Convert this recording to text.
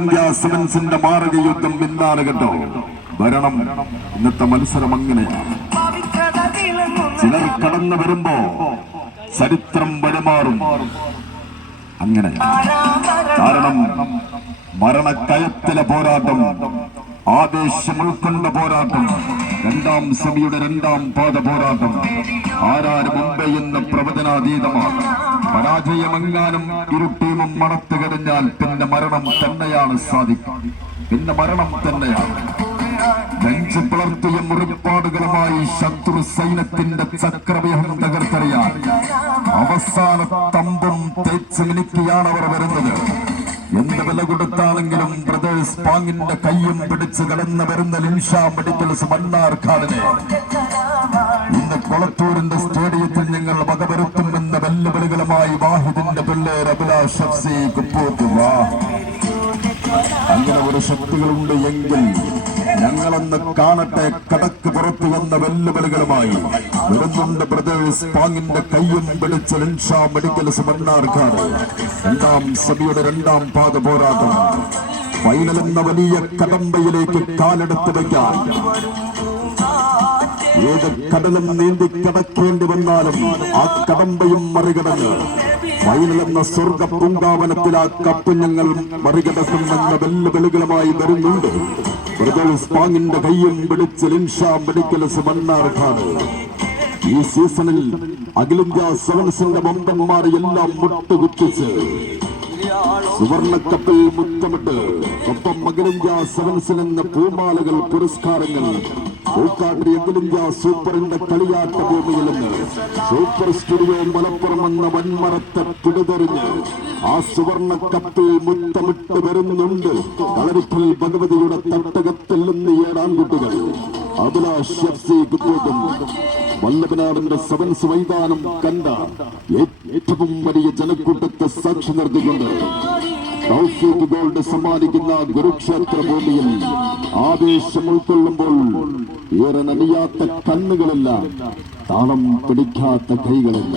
India സെവൻസിന്റെ മാരക യുദ്ധം പിന്നാലെ കേട്ടോ വരണം. ഇന്നത്തെ മത്സരം അങ്ങനെയാണ്. ചിലർ കടന്നു വരുമ്പോ ചരിത്രം വഴിമാറും. അങ്ങനെ കാരണം മരണക്കയത്തിലെ പോരാട്ടം, ആവേശം ഉൾക്കൊണ്ട പോരാട്ടം, രണ്ടാം സെമിയുടെ രണ്ടാം പാദ പോരാട്ടം ആരാര് മുമ്പേ എന്ന പ്രവചനാതീതമാണ്. പരാജയമെങ്ങാനും ഇരു ടീമും മണത്ത് കഴിഞ്ഞാൽ പിന്നെ മരണം തന്നെയാണ് സാധിക്കുക. പിന്നെ മരണം തന്നെയാണ്. ബെഞ്ച് പിളർത്തിയ മുറിപ്പാടുകളുമായി ശത്രു സൈന്യത്തിന്റെ ചക്രവ്യൂഹം തകർത്തെറിയാൻ അവസാന തമ്പും തേച്ച് മിനുക്കിയാണ് അവർ വരുന്നത്. എന്ത് വില കൊടുത്താണെങ്കിലും ബ്രദേഴ്സ് പാങ്ങിന്റെ കയ്യും പിടിച്ച് കടന്നു വരുന്ന ലിൻഷ മെഡിക്കൽസ് മണ്ണാർക്കാടിനെ ഇന്ന് കൊളത്തൂരിന്റെ സ്റ്റേഡിയത്തിൽ ഞങ്ങൾ വകവരുത്തുമെന്ന വെല്ലുവിളികളുമായി വാഹിദിന്റെ പിള്ളേർ അഭിലാഷ് എഫ്സി കുപ്പോത്തുക. അങ്ങനെ ഒരു ശക്തികളുണ്ട് എങ്കിൽ ഞങ്ങളെന്ന് കാണട്ടെ. കടക്ക് പുറത്തു വന്ന വെല്ലുവിളികളുമായി വരുന്നുണ്ട് ബ്രദേഴ്സ് പാങ്ങിന്റെ കയ്യും പിടിച്ച ലിൻഷ മെഡിക്കൽസ് മണ്ണാർക്കാട്. രണ്ടാം സഭയുടെ രണ്ടാം പാദ പോരാട്ടം ഫൈനൽ എന്ന വലിയ കടമ്പയിലേക്ക് കാലെടുത്ത് വയ്ക്കാൻ ഏത് കടലും നീന്തി കടക്കേണ്ടി വന്നാലും ആ കടമ്പയും മറികടന്ന് ഫൈനൽ എന്ന സ്വർഗ പൂങ്കാവനത്തിൽ ആ കപ്പ് ഞങ്ങൾ മറികടക്കുമെന്ന വെല്ലുവിളികളുമായി വരുന്നുണ്ട്. ബ്രദേഴ്സ് പാങ്ങിന്റെ കയ്യും പിടിച്ച് ലിൻഷ മെഡിക്കൽസ് മണ്ണാർക്കാട്. ഈ സീസണിൽ അഖിലേന്ത്യാ സെവൻസിന്റെ വമ്പന്മാർ എല്ലാം മുട്ടുകുത്തിച്ച് സുവർണക്കപ്പിൽ മുത്തമിട്ട് ഒപ്പം അഖിലേന്ത്യാ സെവൻസിൽ എന്ന പൂമാലകൾ പുരസ്കാരങ്ങൾ പൂക്കാട്ടിരി അഖിലേന്ത്യാ സൂപ്പറിന്റെ കളിയാട്ട ഭൂമിയിൽ നിന്ന് സൂപ്പർ സ്റ്റുഡിയോ മലപ്പുറം എന്ന വൻമരത്തെ പിടിതെറിഞ്ഞ് ആ സുവർണ കപ്പിൽ മുത്തമിട്ട് വരുന്നുണ്ട്. കളരിക്കൽ ഭഗവതിയുടെ തട്ടകത്തിൽ നിന്ന് ഏഴാൺകുട്ടികൾ അഭിലാഷ് എഫ്സി കുപ്പോത്തും വല്ലഭനാടിന്റെ സെവൻസ് മൈതാനം കണ്ട ഏറ്റവും വലിയ ജനക്കൂട്ടത്തെ സാക്ഷി നിർത്തിക്കൊണ്ട് തൗഫീഖ് ഗോൾഡ് സമ്മാനിക്കുന്ന കുരുക്ഷേത്ര ഭൂമിയിൽ ആവേശം ഉൾക്കൊള്ളുമ്പോൾ ഏറെ നനയാത്ത കണ്ണുകളില്ല, താളം പിടിക്കാത്ത കൈകളില്ല.